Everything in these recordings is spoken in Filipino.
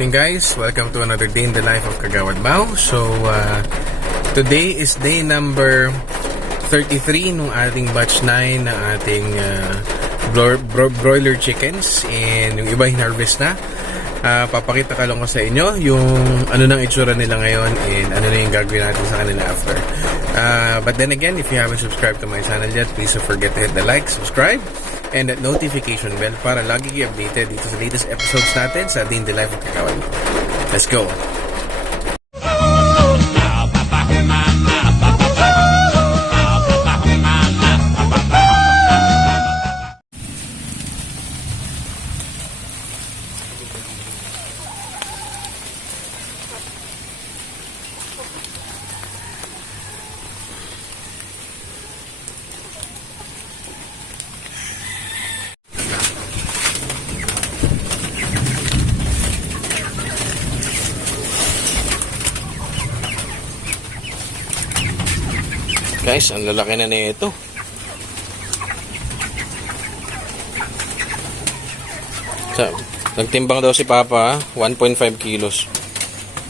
morning guys, welcome to another day in the life of Kagawad Bao. So today is day number 33 nung ating batch 9 ng ating broiler chickens, and yung iba hinarvest na. Papakita ka lang ko sa inyo yung ano nang itsura nila ngayon and ano na yung gagawin natin sa kanila after. But then again, if you haven't subscribed to my channel yet, please don't forget to hit the like, subscribe, and that notification bell para lagi kayo updated dito sa latest episodes natin sa Day in the Life of Kagawad. Let's go! Guys, ang lalaki na nito. Nagtimbang daw si Papa, 1.5 kilos.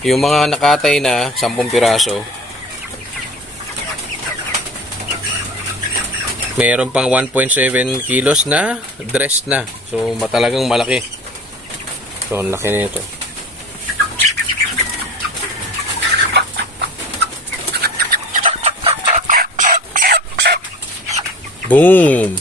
Yung mga nakatay na, 10 piraso. Meron pang 1.7 kilos na dressed na. So, matalagang malaki. So, ang laki nito. Boom!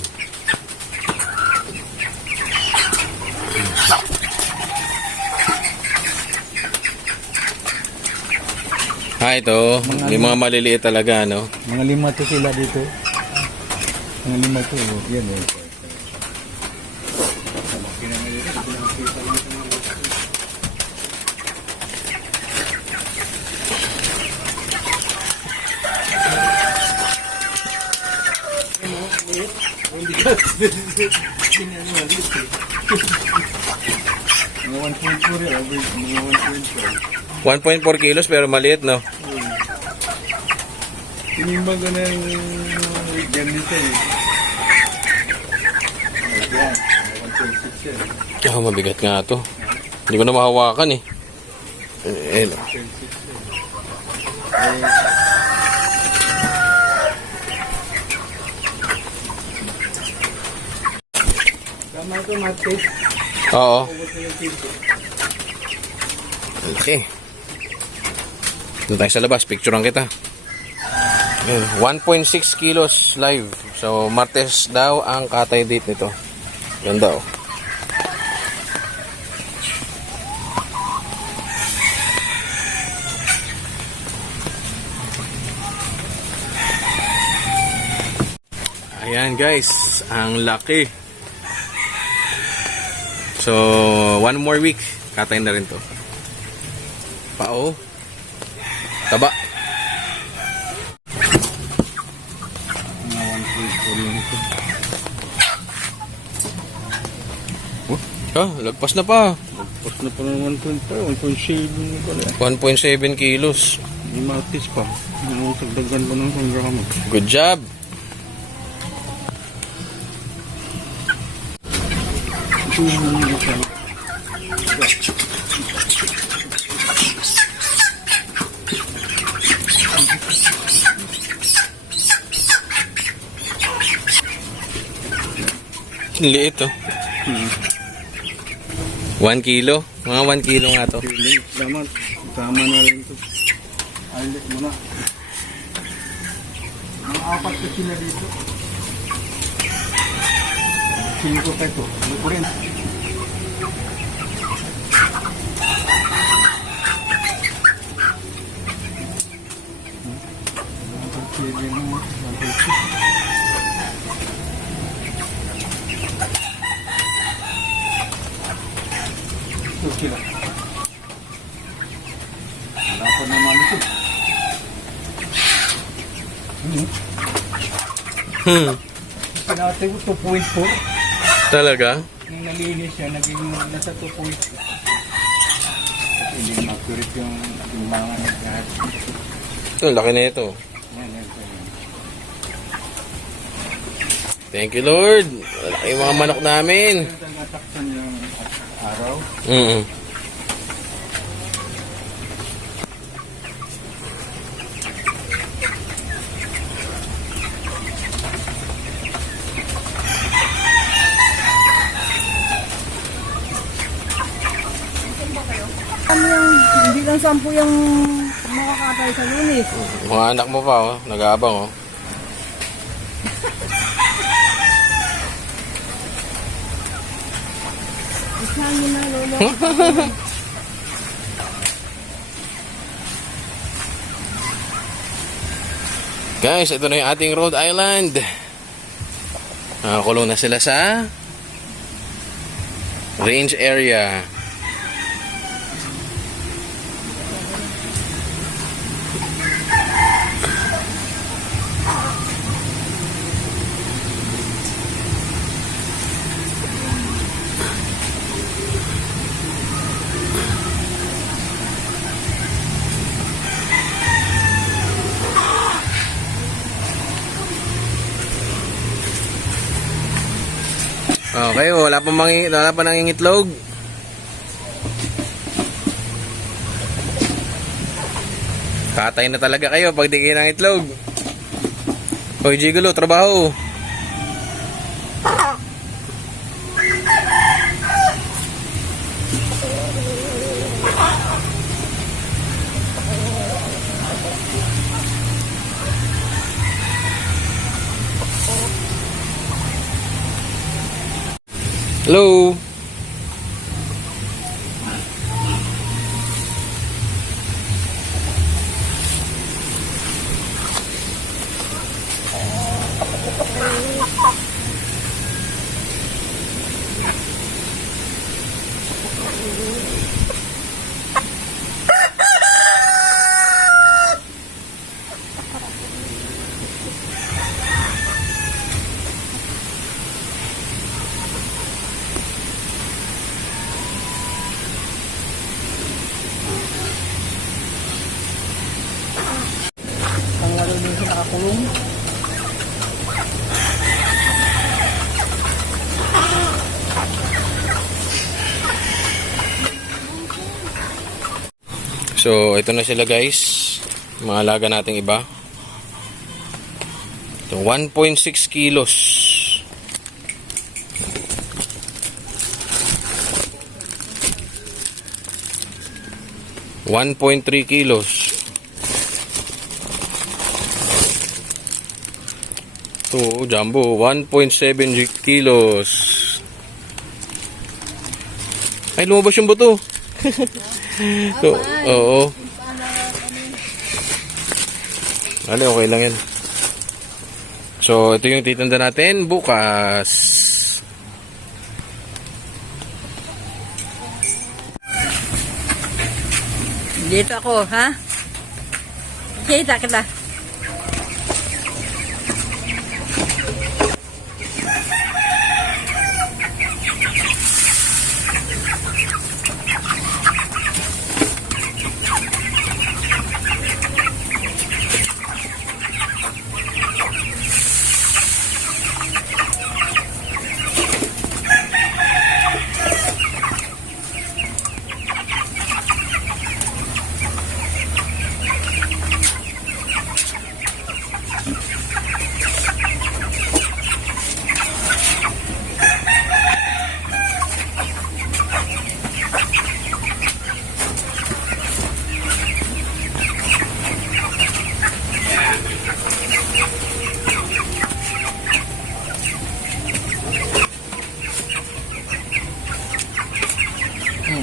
Ito. May mga maliliit talaga, no? Mga 5 to sila dito. Mga 5 to. Yan eh. Mga 1.4 kilos pero maliit, no? Tinimbang ko na yung ganito eh. Ayan, 1.6 yan. Mabigat nga to. Hindi ko na mahawakan eh. Tama ito, Mate. Oo. Okay. Doon tayo sa labas. Picturean kita. 1.6 kilos live. So, Martes daw ang katay date nito. Ganda oh. Ayan guys, ang laki. So, 1 more week, katay na rin to. Pao. Taba. Lagpas na pa. Lagpas na pa ng 1.7 kilos. May matis pa. Tagdagan pa ng 1 gramo. Good job. Liit oh. 1 kilo? Mga 1 kilo nga to. Tama na rin to. Aylit mo na. Mga 4 to sila dito. 5 pa ito. Ano po rin? Sila. Wala pa naman ito. Pinatay ko 2.4. Talaga? Nung nalinis siya, naging nasa 2.4. Hindi makurit yung mga lahat. Ito, laki na ito. Thank you Lord. Laki yung mga manok namin. Nataksan yung araw. hanggang 10 yung makakatay sa Lunes. Mga anak mo pa, oh. Nag-aabang, oh. Isang yun na, lolo. Guys, ito na yung ating Rhode Island. Nakakulong na sila sa range area. Okay, wala pa nangingitlog. Katay na talaga kayo pag di kayo ng itlog. Hoy, Gigolo, trabaho. Hello. Ang walo din siya nakakulong. So, ito na sila guys. Mga alaga nating iba. Ito, 1.6 kilos. $1.3 kilos. Ito, jumbo, 1.7 kilos. Ay, lumabas yung buto. So, oo. Ali, okay lang yan. So, ito yung titanda natin bukas. Dito ako, ha? Kita kita.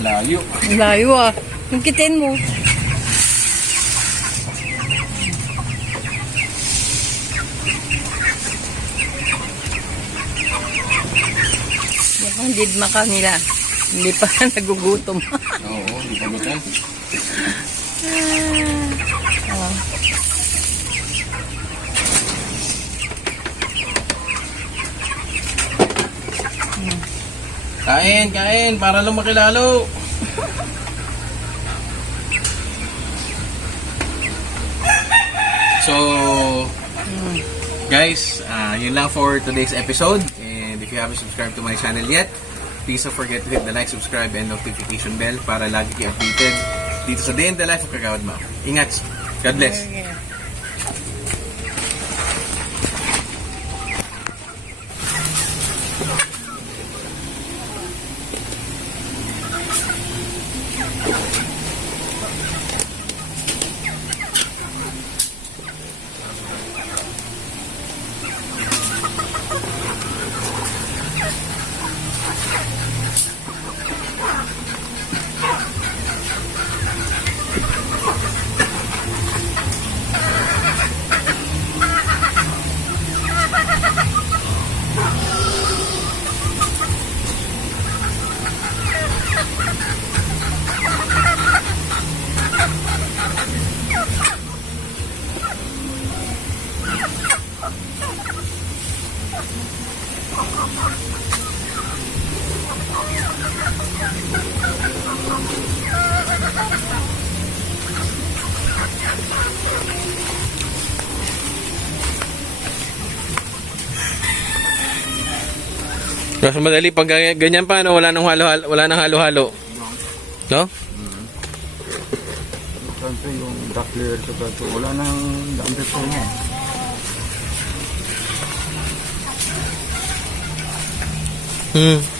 Layo. Layo ah. Yung kitin mo. Mukhang didma ka nila. Hindi pa nagugutom. Oo, hindi pa gutom. Oh. Kain, kain, para lumaki lalo. So, guys, yun lang for today's episode. And if you haven't subscribed to my channel yet, please don't forget to hit the like, subscribe, and notification bell para lagi kayo updated dito sa Day in the Life of Kagawad Ma'am. Ingat! God bless! Okay. Mas madali pag ganyan pa, no? Wala nang halo-halo. No? Siyempre yung duck layer sa bato, wala nang dambit po mo. Hmm.